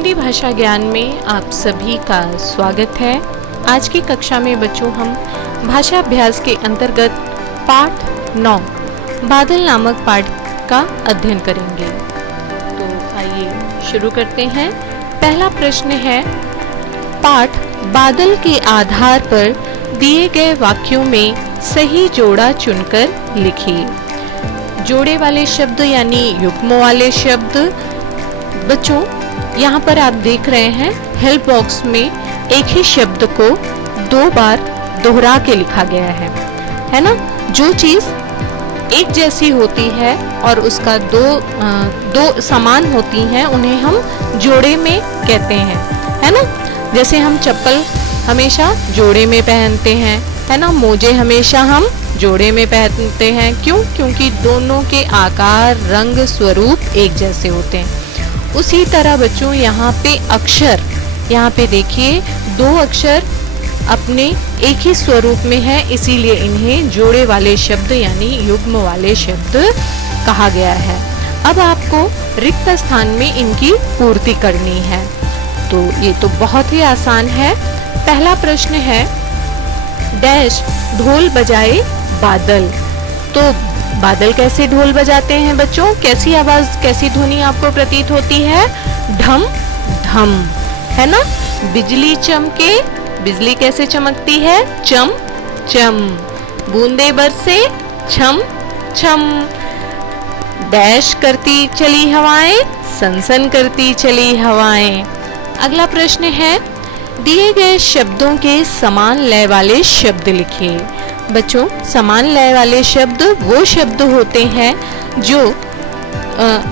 हिंदी भाषा ज्ञान में आप सभी का स्वागत है। आज की कक्षा में बच्चों हम भाषा अभ्यास के अंतर्गत पाठ 9 बादल नामक पाठ का अध्ययन करेंगे। तो आइए शुरू करते हैं। पहला प्रश्न है, पाठ बादल के आधार पर दिए गए वाक्यों में सही जोड़ा चुनकर लिखिए। जोड़े वाले शब्द यानी युग्म वाले शब्द बच्चों यहाँ पर आप देख रहे हैं, हेल्प बॉक्स में एक ही शब्द को 2 बार दोहरा के लिखा गया है ना। जो चीज एक जैसी होती है और उसका दो समान होती हैं उन्हें हम जोड़े में कहते हैं, है ना। जैसे हम चप्पल हमेशा जोड़े में पहनते हैं, है ना। मोजे हमेशा हम जोड़े में पहनते हैं। क्यों? क्योंकि दोनों के आकार, रंग, स्वरूप एक जैसे होते हैं। उसी तरह बच्चों यहाँ पे अक्षर, यहाँ पे देखिए 2 अक्षर अपने एक ही स्वरूप में है, इसीलिए इन्हें जोड़े वाले शब्द यानी युग्म वाले शब्द कहा गया है। अब आपको रिक्त स्थान में इनकी पूर्ति करनी है। तो ये तो बहुत ही आसान है। पहला प्रश्न है, डैश ढोल बजाए बादल। तो बादल कैसे ढोल बजाते हैं बच्चों? कैसी आवाज, कैसी ध्वनि आपको प्रतीत होती है? ढम ढम, है ना। बिजली चमके, बिजली कैसे चमकती है? चम चम। बूंदे बरसे, छम छम। डैश करती चली हवाएं, सनसन करती चली हवाएं। अगला प्रश्न है, दिए गए शब्दों के समान लय वाले शब्द लिखिए। बच्चों, समान लय वाले शब्द वो शब्द होते हैं जो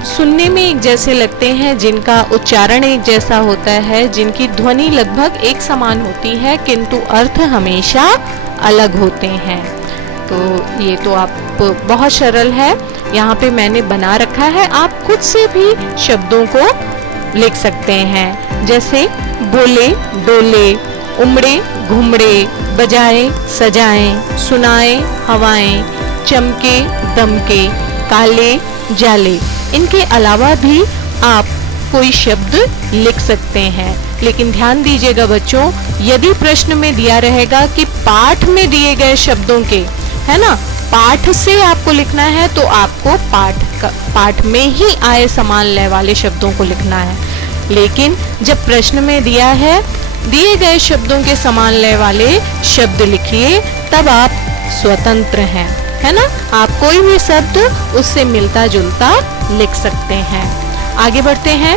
सुनने में एक जैसे लगते हैं, जिनका उच्चारण एक जैसा होता है, जिनकी ध्वनि लगभग एक समान होती है, किंतु अर्थ हमेशा अलग होते हैं। तो ये तो आप बहुत सरल है, यहाँ पे मैंने बना रखा है। आप खुद से भी शब्दों को लिख सकते हैं, जैसे बोले डोले, उमड़े घुमड़े, बजाए सजाएं, सुनाए हवाएं, चमके दमके, काले जाले। इनके अलावा भी आप कोई शब्द लिख सकते हैं। लेकिन ध्यान दीजिएगा बच्चों, यदि प्रश्न में दिया रहेगा कि पाठ में दिए गए शब्दों के, है ना, पाठ से आपको लिखना है, तो आपको पाठ में ही आए समान लय वाले शब्दों को लिखना है। लेकिन जब प्रश्न में दिया है दिए गए शब्दों के समान लय वाले शब्द लिखिए, तब आप स्वतंत्र हैं, है ना। आप कोई भी शब्द उससे मिलता जुलता लिख सकते हैं। आगे बढ़ते हैं।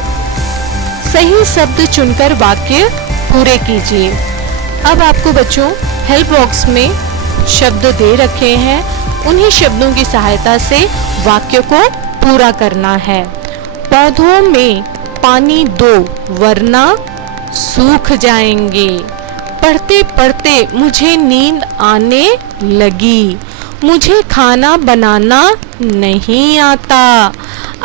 सही शब्द चुनकर वाक्य पूरे कीजिए। अब आपको बच्चों हेल्प बॉक्स में शब्द दे रखे हैं, उन्हीं शब्दों की सहायता से वाक्य को पूरा करना है। पौधों में पानी दो वरना सूख जाएंगे। पढ़ते पढ़ते मुझे नींद आने लगी। मुझे खाना बनाना नहीं आता।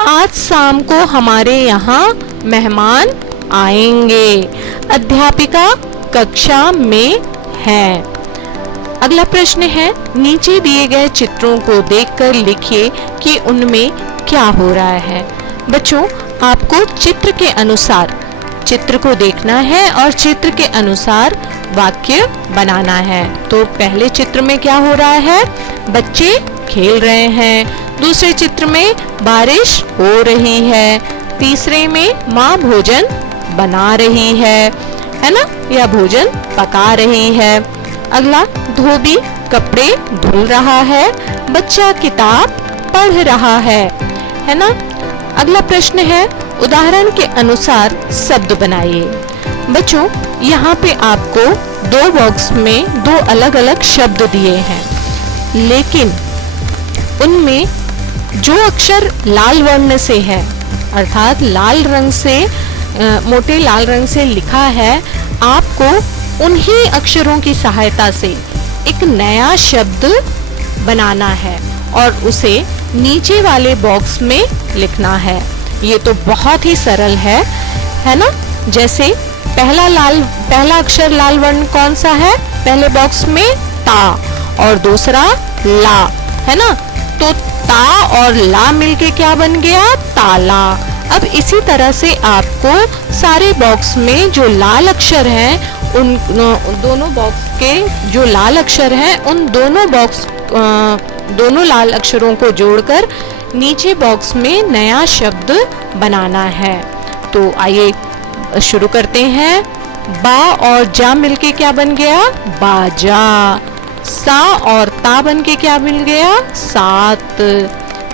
आज शाम को हमारे यहाँ मेहमान आएंगे। अध्यापिका कक्षा में है। अगला प्रश्न है, नीचे दिए गए चित्रों को देखकर लिखिए कि उनमें क्या हो रहा है। बच्चों, आपको चित्र के अनुसार चित्र को देखना है और चित्र के अनुसार वाक्य बनाना है। तो पहले चित्र में क्या हो रहा है? बच्चे खेल रहे हैं। दूसरे चित्र में बारिश हो रही है। तीसरे में माँ भोजन बना रही है ना, या भोजन पका रही है। अगला, धोबी कपड़े धुल रहा है। बच्चा किताब पढ़ रहा है ना। अगला प्रश्न है, उदाहरण के अनुसार शब्द बनाइए। बच्चों, यहाँ पे आपको 2 बॉक्स में 2 अलग अलग शब्द दिए हैं, लेकिन उनमें जो अक्षर लाल वर्ण से है, अर्थात लाल रंग से, मोटे लाल रंग से लिखा है, आपको उन्हीं अक्षरों की सहायता से एक नया शब्द बनाना है और उसे नीचे वाले बॉक्स में लिखना है। ये तो बहुत ही सरल है ना। जैसे पहला अक्षर लाल वर्ण कौन सा है? पहले बॉक्स में ता और दूसरा ला, है ना। तो ता और ला मिलके क्या बन गया? ताला। अब इसी तरह से आपको सारे बॉक्स में जो लाल अक्षर हैं उन दोनों बॉक्स के जो लाल अक्षर हैं उन दोनों लाल अक्षरों को जोड़कर नीचे बॉक्स में नया शब्द बनाना है। तो आइए शुरू करते हैं। बा और जा मिलके क्या बन गया? बाजा। सा और ता बन के क्या बन गया? सात।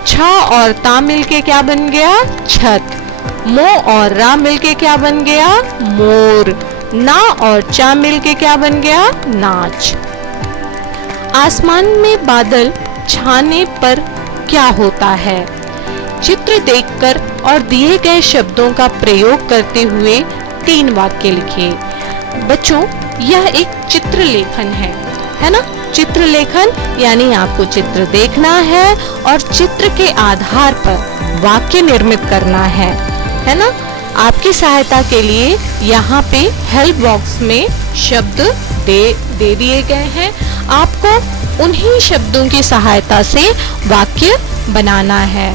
छा और ता मिलके क्या बन गया? छत। मो और रा मिलके क्या बन गया? मोर। ना और चा मिलके क्या बन गया? नाच। आसमान में बादल छाने पर क्या होता है? चित्र देखकर और दिए गए शब्दों का प्रयोग करते हुए 3 वाक्य लिखिए। बच्चों, यह एक चित्र लेखन है ना? चित्र लेखन यानी आपको चित्र देखना है और चित्र के आधार पर वाक्य निर्मित करना है ना? आपकी सहायता के लिए यहाँ पे हेल्प बॉक्स में शब्द दे दिए गए हैं। आपको उन्हीं शब्दों की सहायता से वाक्य बनाना है।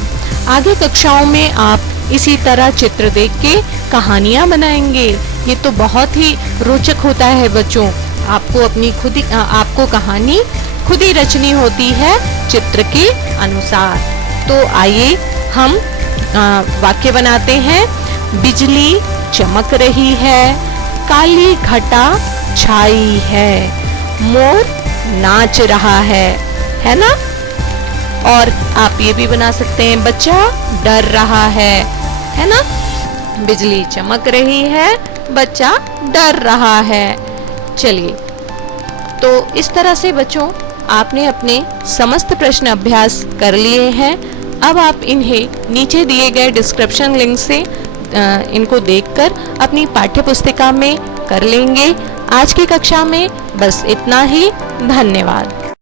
आगे कक्षाओं में आप इसी तरह चित्र देख के कहानियां बनाएंगे। ये तो बहुत ही रोचक होता है बच्चों। आपको कहानी खुद ही रचनी होती है चित्र के अनुसार। तो आइए हम वाक्य बनाते हैं। बिजली चमक रही है, काली घटा छाई है, मोर नाच रहा है ना? और आप ये भी बना सकते हैं, बच्चा डर रहा है ना? बिजली चमक रही है, बच्चा डर रहा है। चलिए, तो इस तरह से बच्चों आपने अपने समस्त प्रश्न अभ्यास कर लिए हैं। अब आप इन्हें नीचे दिए गए डिस्क्रिप्शन लिंक से इनको देखकर अपनी पाठ्य पुस्तिका में कर लेंगे। आज की कक्षा में बस इतना ही। धन्यवाद।